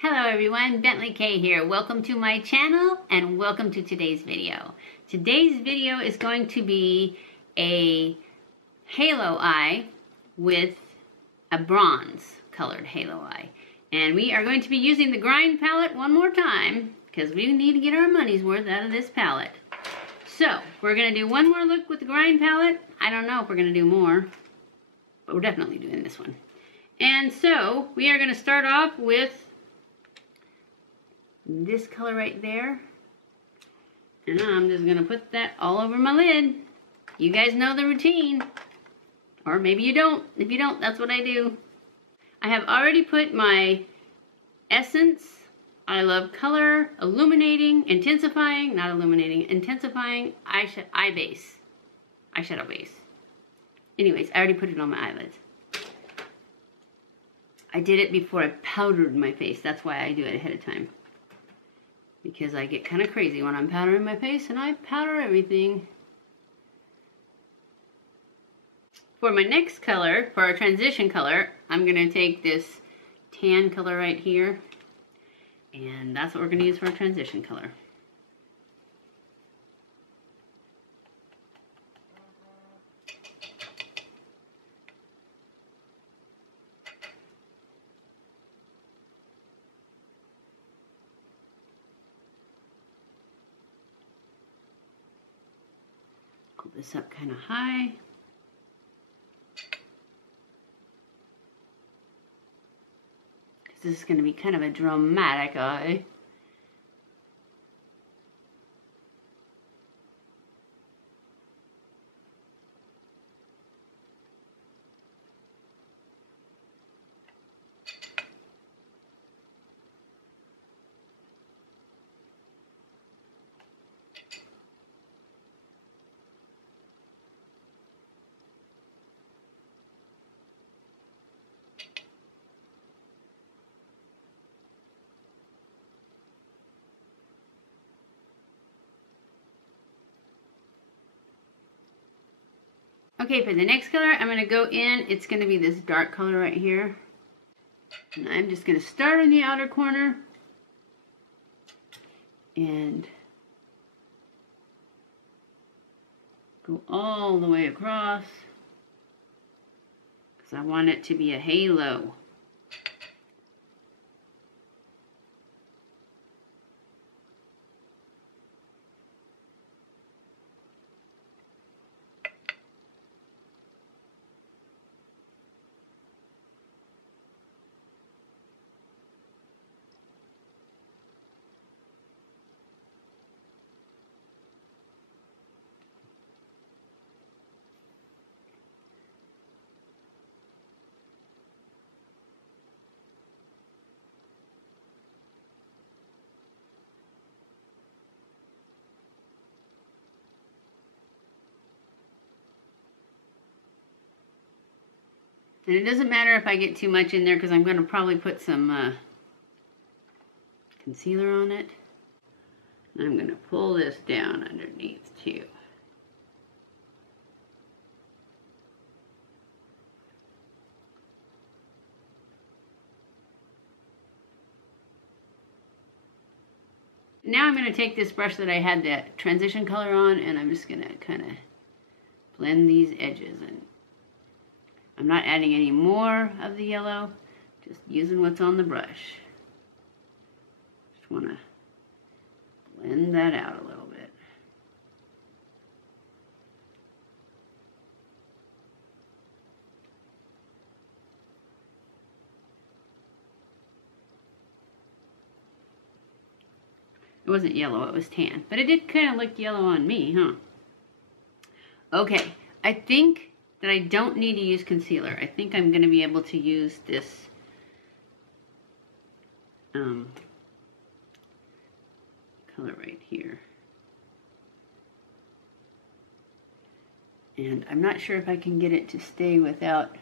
Hello everyone, BentlyK here. Welcome to my channel and welcome to today's video. Today's video is going to be a halo eye with a bronze colored halo eye. And we are going to be using the grind palette one more time because we need to get our money's worth out of this palette. So, we're going to do one more look with the grind palette. I don't know if we're going to do more, but we're definitely doing this one. And so, we are going to start off with this color right there, and I'm just gonna put that all over my lid. You guys know the routine, or maybe you don't. If you don't, that's what I do. I have already put my Essence I Love Color Illuminating, Intensifying, not illuminating, intensifying eye base, eyeshadow base. Anyways, I already put it on my eyelids. I did it before I powdered my face. That's why I do it ahead of time. Because I get kind of crazy when I'm powdering my face, and I powder everything. For my next color, for our transition color, I'm going to take this tan color right here, and that's what we're going to use for our transition color. Pull this up kind of high. Because this is going to be kind of a dramatic eye. Okay, for the next color, I'm going to go in. It's going to be this dark color right here. And I'm just going to start in the outer corner. And go all the way across. Because I want it to be a halo. And it doesn't matter if I get too much in there because I'm going to probably put some concealer on it. And I'm going to pull this down underneath too. Now I'm going to take this brush that I had that transition color on, and I'm just going to kind of blend these edges in. I'm not adding any more of the yellow, just using what's on the brush. Just want to blend that out a little bit. It wasn't yellow, it was tan. But it did kind of look yellow on me, huh? Okay, I think that I don't need to use concealer. I think I'm going to be able to use this color right here. And I'm not sure if I can get it to stay without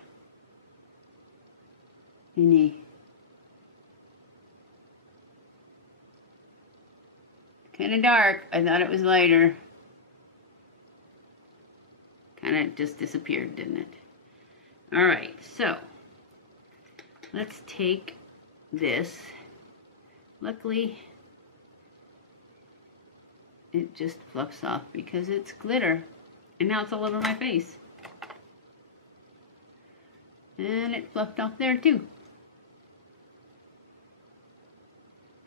any kind of dark. I thought it was lighter. Kind of just disappeared, didn't it? All right, so let's take this luckily it just fluffs off because it's glitter. And now it's all over my face. And it fluffed off there too.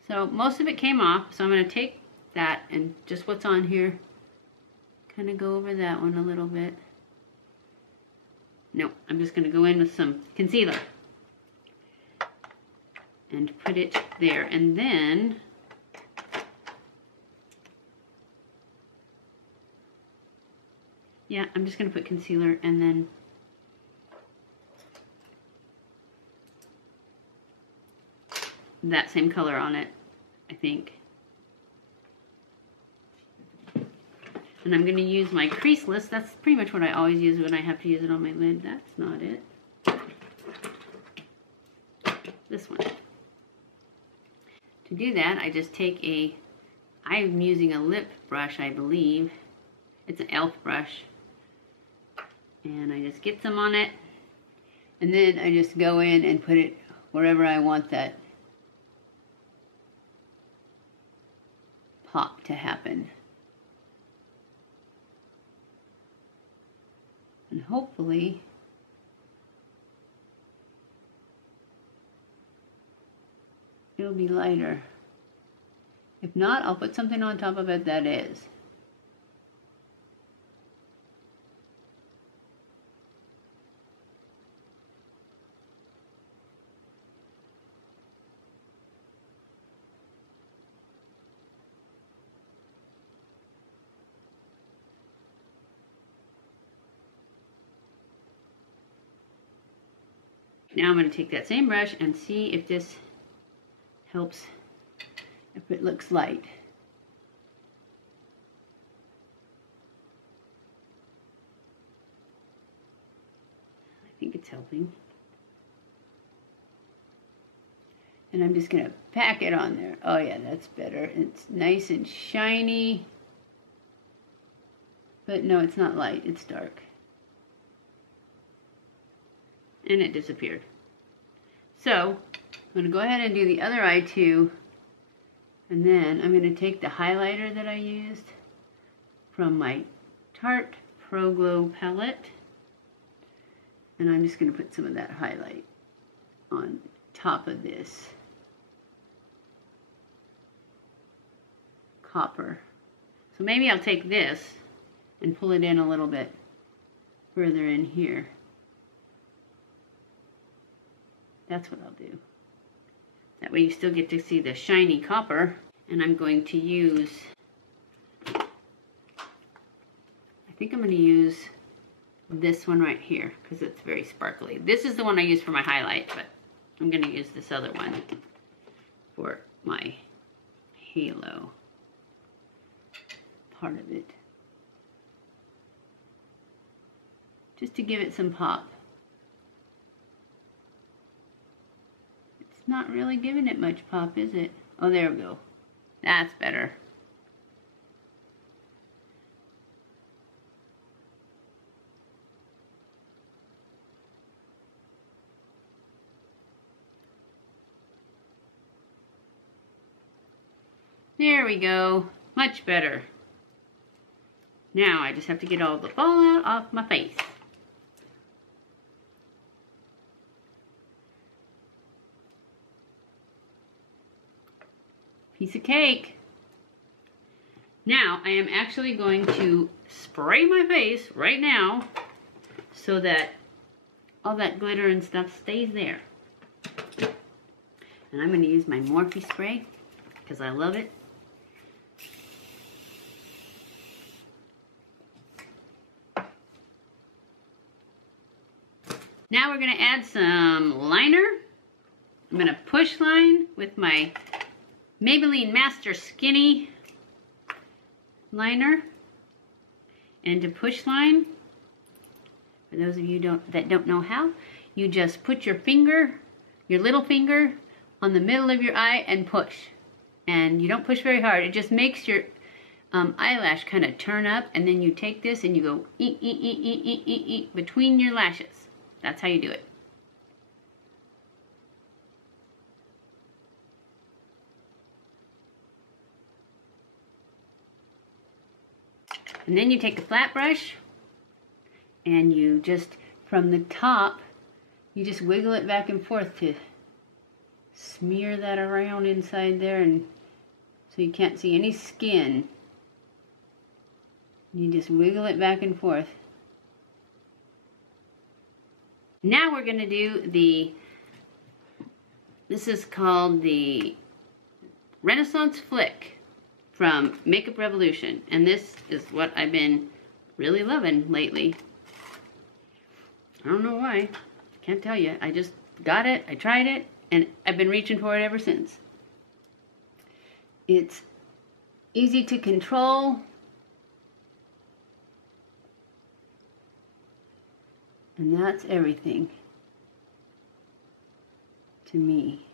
So most of it came off, so I'm going to take that and just what's on here, kind of go over that one a little bit. No, I'm just going to go in with some concealer and put it there. And then yeah, I'm just going to put concealer and then that same color on it, I think. And I'm going to use my creaseless. That's pretty much what I always use when I have to use it on my lid. That's not it. This one. To do that, I just take I'm using a lip brush, I believe. It's an e.l.f. brush. And I just get some on it. And then I just go in and put it wherever I want that pop to happen. And hopefully it'll be lighter. If not, I'll put something on top of it that is. Now I'm going to take that same brush and see if this helps, if it looks light. I think it's helping. And I'm just going to pack it on there. Oh yeah, that's better. It's nice and shiny. But no, it's not light, it's dark. And it disappeared. So, I'm going to go ahead and do the other eye too. And then I'm going to take the highlighter that I used from my Tarte Pro Glow palette. And I'm just going to put some of that highlight on top of this copper. So maybe I'll take this and pull it in a little bit further in here. That's what I'll do. That way you still get to see the shiny copper. And I'm going to use, I think I'm going to use this one right here because it's very sparkly. This is the one I use for my highlight, but I'm going to use this other one for my halo part of it. Just to give it some pop. Not really giving it much pop, is it? Oh, there we go. That's better. There we go. Much better. Now I just have to get all the fallout off my face. Piece of cake. Now I am actually going to spray my face right now so that all that glitter and stuff stays there. And I'm going to use my Morphe spray because I love it. Now we're going to add some liner. I'm going to push line with my Maybelline Master Skinny liner. And to push line, for those of you that don't know how, you just put your finger, your little finger, on the middle of your eye and push. And you don't push very hard. It just makes your eyelash kind of turn up, and then you take this and you go between your lashes. That's how you do it. And then you take a flat brush and you just, from the top, you just wiggle it back and forth to smear that around inside there, and so you can't see any skin. You just wiggle it back and forth. Now we're going to do this is called the Renaissance Flick from Makeup Revolution, and this is what I've been really loving lately. I don't know why, can't tell you. I just got it, I tried it, and I've been reaching for it ever since. It's easy to control. And that's everything to me.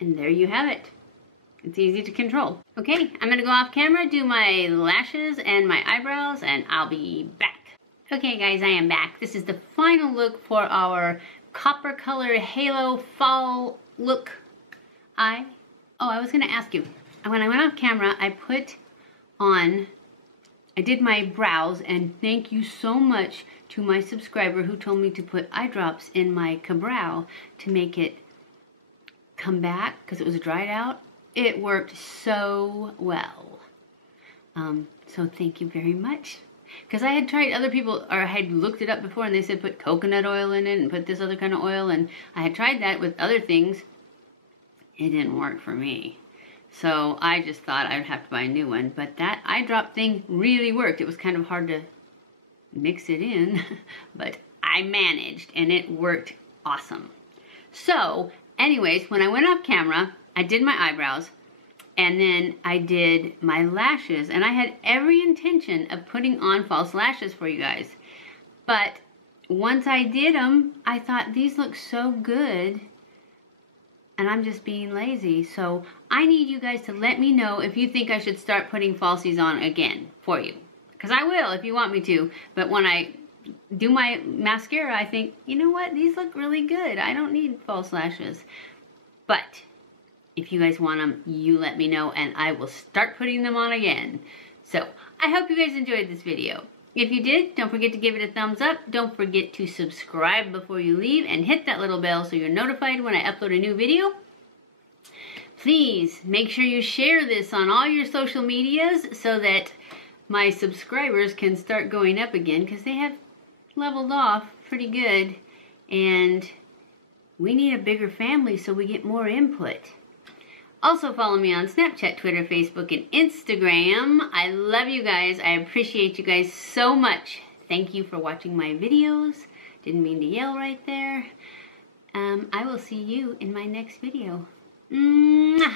And there you have it. It's easy to control. Okay, I'm gonna go off camera, do my lashes and my eyebrows, and I'll be back. Okay guys, I am back. This is the final look for our copper color halo fall look eye. Oh, I was gonna ask you, when I went off camera, I did my brows, and thank you so much to my subscriber who told me to put eye drops in my brow to make it come back because it was dried out. It worked so well. So thank you very much. Because I had tried other people, or I had looked it up before, and they said put coconut oil in it and put this other kind of oil, and I had tried that with other things. It didn't work for me. So I just thought I'd have to buy a new one. But that eye drop thing really worked. It was kind of hard to mix it in, but I managed, and it worked awesome. So anyways, when I went off camera, I did my eyebrows, and then I did my lashes, and I had every intention of putting on false lashes for you guys. But once I did them, I thought these look so good, and I'm just being lazy. So I need you guys to let me know if you think I should start putting falsies on again for you. Because I will if you want me to, but when I do my mascara, I think, you know what, these look really good. I don't need false lashes. But if you guys want them, you let me know, and I will start putting them on again. So I hope you guys enjoyed this video. If you did, don't forget to give it a thumbs up. Don't forget to subscribe before you leave, and hit that little bell so you're notified when I upload a new video. Please make sure you share this on all your social medias so that my subscribers can start going up again, because they have leveled off pretty good, and we need a bigger family so we get more input. Also follow me on Snapchat, Twitter, Facebook, and Instagram. I love you guys. I appreciate you guys so much. Thank you for watching my videos. Didn't mean to yell right there. I will see you in my next video. Mwah!